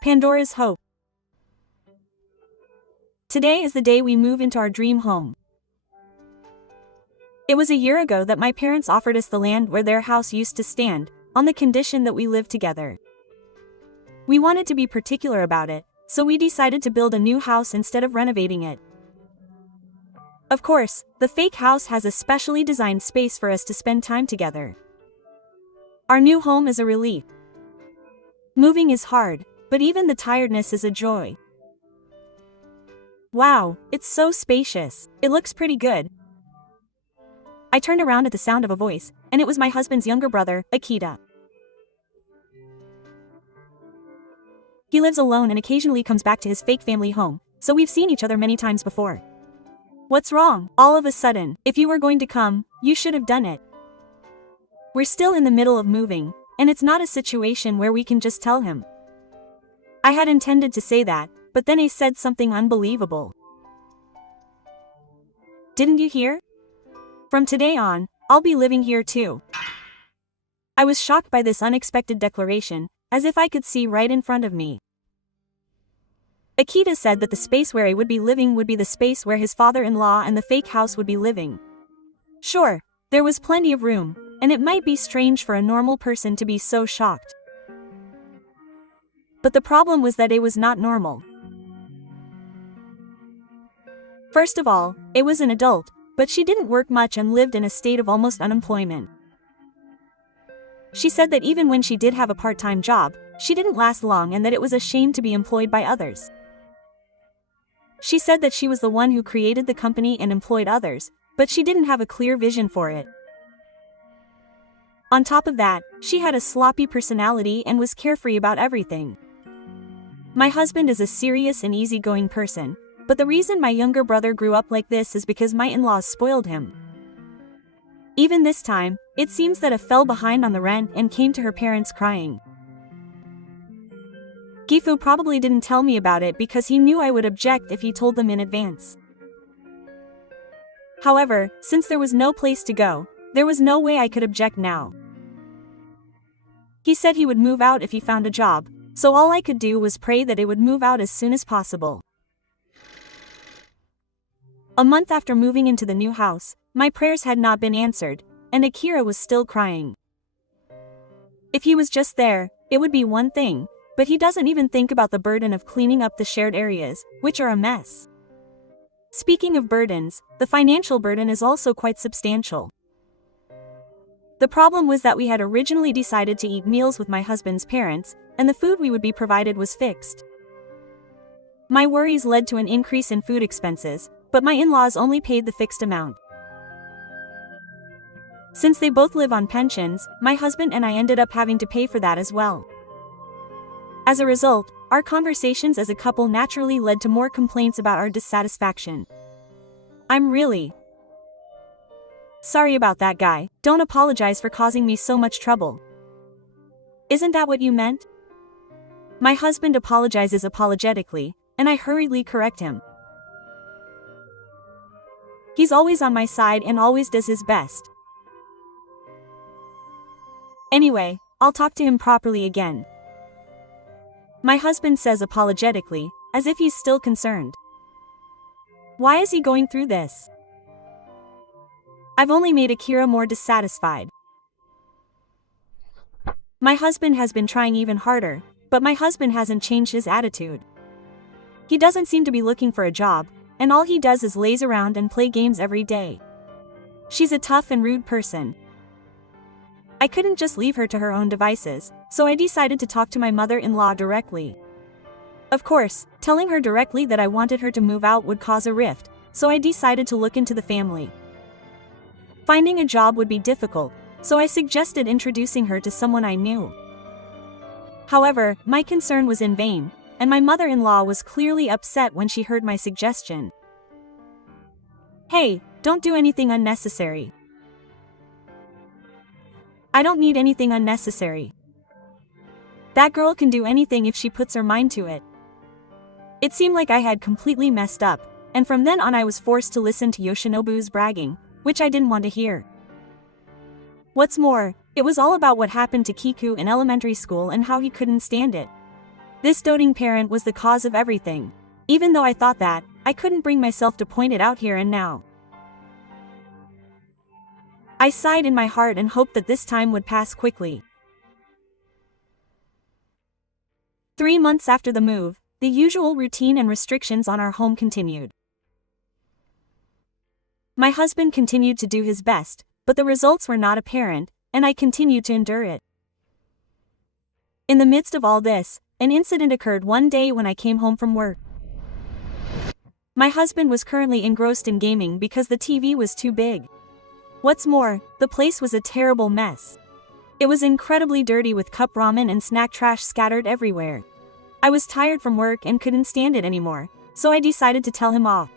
Pandora's Hope. Today is the day we move into our dream home. It was a year ago that my parents offered us the land where their house used to stand, on the condition that we lived together. We wanted to be particular about it, so we decided to build a new house instead of renovating it. Of course, the fake house has a specially designed space for us to spend time together. Our new home is a relief. Moving is hard, but even the tiredness is a joy. Wow, it's so spacious. It looks pretty good. I turned around at the sound of a voice, and it was my husband's younger brother, Akita. He lives alone and occasionally comes back to his fake family home, so we've seen each other many times before. What's wrong? All of a sudden, if you were going to come, you should have done it. We're still in the middle of moving, and it's not a situation where we can just tell him. I had intended to say that, but then he said something unbelievable. Didn't you hear? From today on, I'll be living here too. I was shocked by this unexpected declaration, as if I could see right in front of me. Akita said that the space where he would be living would be the space where his father-in-law and the fake house would be living. Sure, there was plenty of room, and it might be strange for a normal person to be so shocked. But the problem was that it was not normal. First of all, it was an adult, but she didn't work much and lived in a state of almost unemployment. She said that even when she did have a part-time job, she didn't last long and that it was a shame to be employed by others. She said that she was the one who created the company and employed others, but she didn't have a clear vision for it. On top of that, she had a sloppy personality and was carefree about everything. My husband is a serious and easygoing person, but the reason my younger brother grew up like this is because my in-laws spoiled him. Even this time, it seems that I fell behind on the rent and came to her parents crying. Gifu probably didn't tell me about it because he knew I would object if he told them in advance. However, since there was no place to go, there was no way I could object now. He said he would move out if he found a job, so all I could do was pray that it would move out as soon as possible. A month after moving into the new house, my prayers had not been answered, and Akira was still crying. If he was just there, it would be one thing, but he doesn't even think about the burden of cleaning up the shared areas, which are a mess. Speaking of burdens, the financial burden is also quite substantial. The problem was that we had originally decided to eat meals with my husband's parents, and the food we would be provided was fixed. My worries led to an increase in food expenses, but my in-laws only paid the fixed amount. Since they both live on pensions, my husband and I ended up having to pay for that as well. As a result, our conversations as a couple naturally led to more complaints about our dissatisfaction. I'm really sorry about that, guy. Don't apologize for causing me so much trouble. Isn't that what you meant? My husband apologizes apologetically, and I hurriedly correct him. He's always on my side and always does his best. Anyway, I'll talk to him properly again. My husband says apologetically, as if he's still concerned. Why is he going through this? I've only made Akira more dissatisfied. My husband has been trying even harder, but my husband hasn't changed his attitude. He doesn't seem to be looking for a job, and all he does is laze around and play games every day. She's a tough and rude person. I couldn't just leave her to her own devices, so I decided to talk to my mother-in-law directly. Of course, telling her directly that I wanted her to move out would cause a rift, so I decided to look into the family. Finding a job would be difficult, so I suggested introducing her to someone I knew. However, my concern was in vain, and my mother-in-law was clearly upset when she heard my suggestion. Hey, don't do anything unnecessary. I don't need anything unnecessary. That girl can do anything if she puts her mind to it. It seemed like I had completely messed up, and from then on I was forced to listen to Yoshinobu's bragging, which I didn't want to hear. What's more, it was all about what happened to Kiku in elementary school and how he couldn't stand it. This doting parent was the cause of everything. Even though I thought that, I couldn't bring myself to point it out here and now. I sighed in my heart and hoped that this time would pass quickly. 3 months after the move, the usual routine and restrictions on our home continued. My husband continued to do his best, but the results were not apparent, and I continued to endure it. In the midst of all this, an incident occurred one day when I came home from work. My husband was currently engrossed in gaming because the TV was too big. What's more, the place was a terrible mess. It was incredibly dirty with cup ramen and snack trash scattered everywhere. I was tired from work and couldn't stand it anymore, so I decided to tell him off.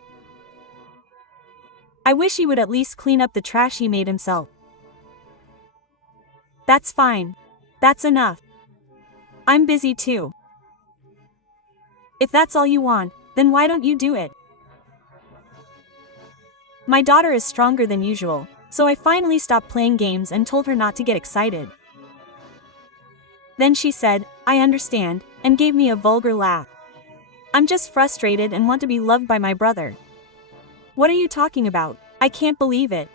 I wish he would at least clean up the trash he made himself. That's fine. That's enough. I'm busy too. If that's all you want, then why don't you do it? My daughter is stronger than usual, so I finally stopped playing games and told her not to get excited. Then she said, "I understand," and gave me a vulgar laugh. "I'm just frustrated and want to be loved by my brother." "What are you talking about? I can't believe it."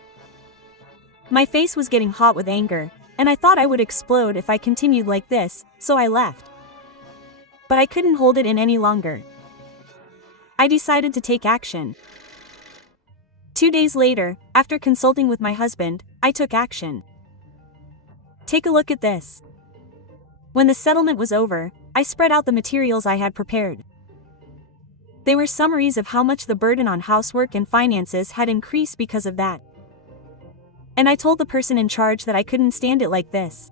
My face was getting hot with anger, and I thought I would explode if I continued like this, so I left. But I couldn't hold it in any longer. I decided to take action. 2 days later, after consulting with my husband, I took action. Take a look at this. When the settlement was over, I spread out the materials I had prepared. They were summaries of how much the burden on housework and finances had increased because of that. And I told the person in charge that I couldn't stand it like this.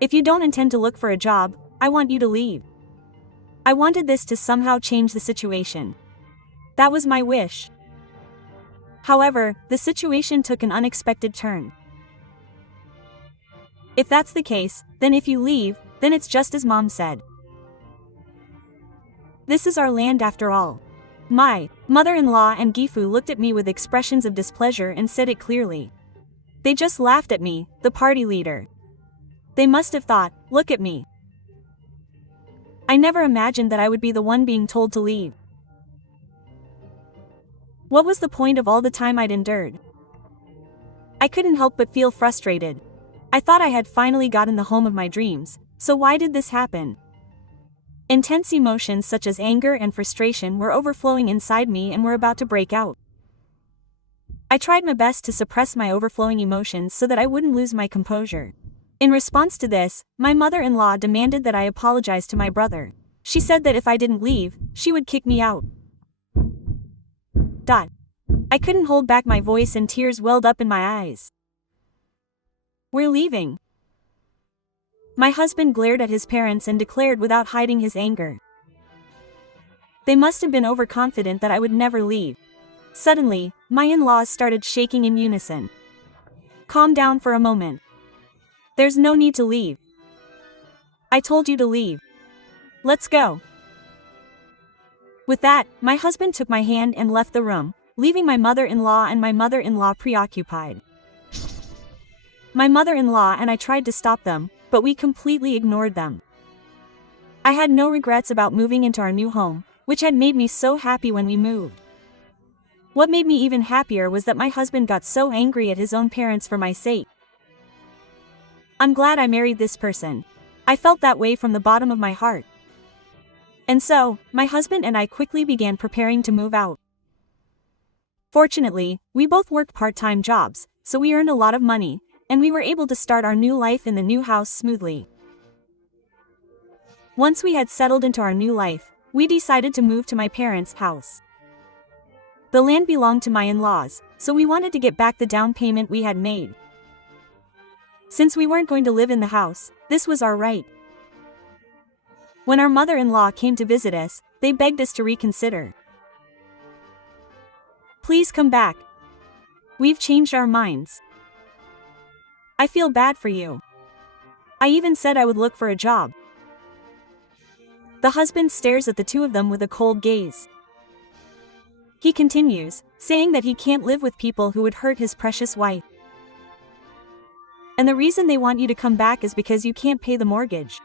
If you don't intend to look for a job, I want you to leave. I wanted this to somehow change the situation. That was my wish. However, the situation took an unexpected turn. If that's the case, then if you leave, then it's just as Mom said. This is our land after all. My mother-in-law and Gifu looked at me with expressions of displeasure and said it clearly. They just laughed at me, the party leader. They must have thought, look at me. I never imagined that I would be the one being told to leave. What was the point of all the time I'd endured? I couldn't help but feel frustrated. I thought I had finally gotten the home of my dreams, so why did this happen? Intense emotions such as anger and frustration were overflowing inside me and were about to break out. I tried my best to suppress my overflowing emotions so that I wouldn't lose my composure. In response to this, my mother-in-law demanded that I apologize to my brother. She said that if I didn't leave, she would kick me out. I couldn't hold back my voice and tears welled up in my eyes. We're leaving. My husband glared at his parents and declared without hiding his anger. They must have been overconfident that I would never leave. Suddenly, my in-laws started shaking in unison. Calm down for a moment. There's no need to leave. I told you to leave. Let's go. With that, my husband took my hand and left the room, leaving my mother-in-law and my mother-in-law preoccupied. My mother-in-law and I tried to stop them, but we completely ignored them. I had no regrets about moving into our new home, which had made me so happy when we moved. What made me even happier was that my husband got so angry at his own parents for my sake. I'm glad I married this person. I felt that way from the bottom of my heart. And so, my husband and I quickly began preparing to move out. Fortunately, we both worked part-time jobs, so we earned a lot of money, and we were able to start our new life in the new house smoothly. Once we had settled into our new life, we decided to move to my parents' house. The land belonged to my in-laws, so we wanted to get back the down payment we had made. Since we weren't going to live in the house, this was our right. When our mother-in-law came to visit us, they begged us to reconsider. Please come back. We've changed our minds. I feel bad for you. I even said I would look for a job. The husband stares at the two of them with a cold gaze. He continues, saying that he can't live with people who would hurt his precious wife. And the reason they want you to come back is because you can't pay the mortgage.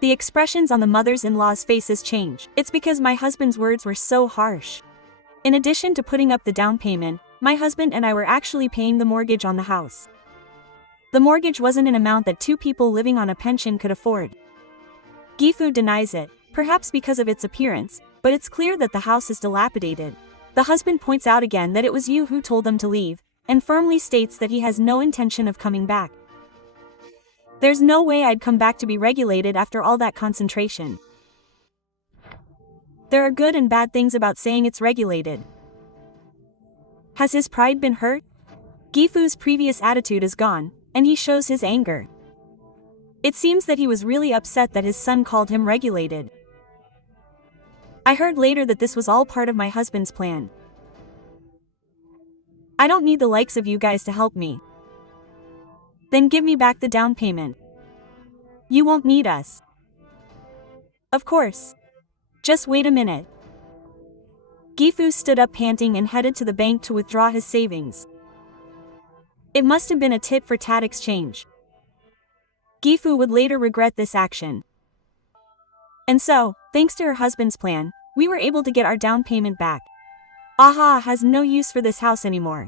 The expressions on the mothers-in-law's faces change. It's because my husband's words were so harsh. In addition to putting up the down payment, my husband and I were actually paying the mortgage on the house. The mortgage wasn't an amount that two people living on a pension could afford. Gifu denies it, perhaps because of its appearance, but it's clear that the house is dilapidated. The husband points out again that it was you who told them to leave, and firmly states that he has no intention of coming back. There's no way I'd come back to be regulated after all that concentration. There are good and bad things about saying it's regulated. Has his pride been hurt? Gifu's previous attitude is gone, and he shows his anger. It seems that he was really upset that his son called him regulated. I heard later that this was all part of my husband's plan. I don't need the likes of you guys to help me. Then give me back the down payment. You won't need us. Of course. Just wait a minute. Gifu stood up panting and headed to the bank to withdraw his savings. It must have been a tit-for-tat exchange. Gifu would later regret this action. And so, thanks to her husband's plan, we were able to get our down payment back. Aha has no use for this house anymore.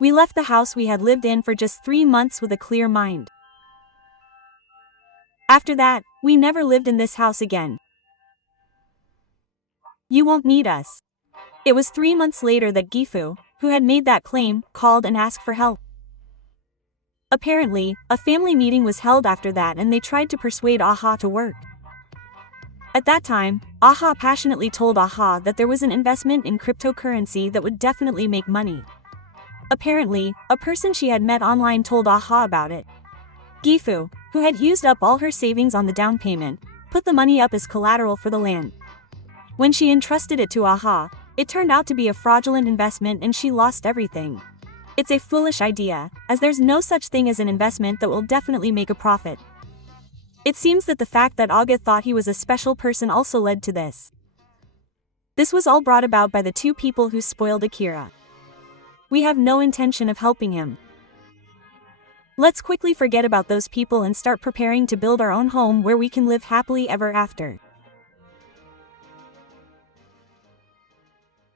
We left the house we had lived in for just 3 months with a clear mind. After that, we never lived in this house again. You won't need us. It was 3 months later that Gifu, who had made that claim, called and asked for help. Apparently, a family meeting was held after that and they tried to persuade Aha to work. At that time, Aha passionately told Aha that there was an investment in cryptocurrency that would definitely make money. Apparently, a person she had met online told Aha about it. Gifu, who had used up all her savings on the down payment, put the money up as collateral for the land. When she entrusted it to Aha, it turned out to be a fraudulent investment and she lost everything. It's a foolish idea, as there's no such thing as an investment that will definitely make a profit. It seems that the fact that Aga thought he was a special person also led to this. This was all brought about by the two people who spoiled Akira. We have no intention of helping him. Let's quickly forget about those people and start preparing to build our own home where we can live happily ever after.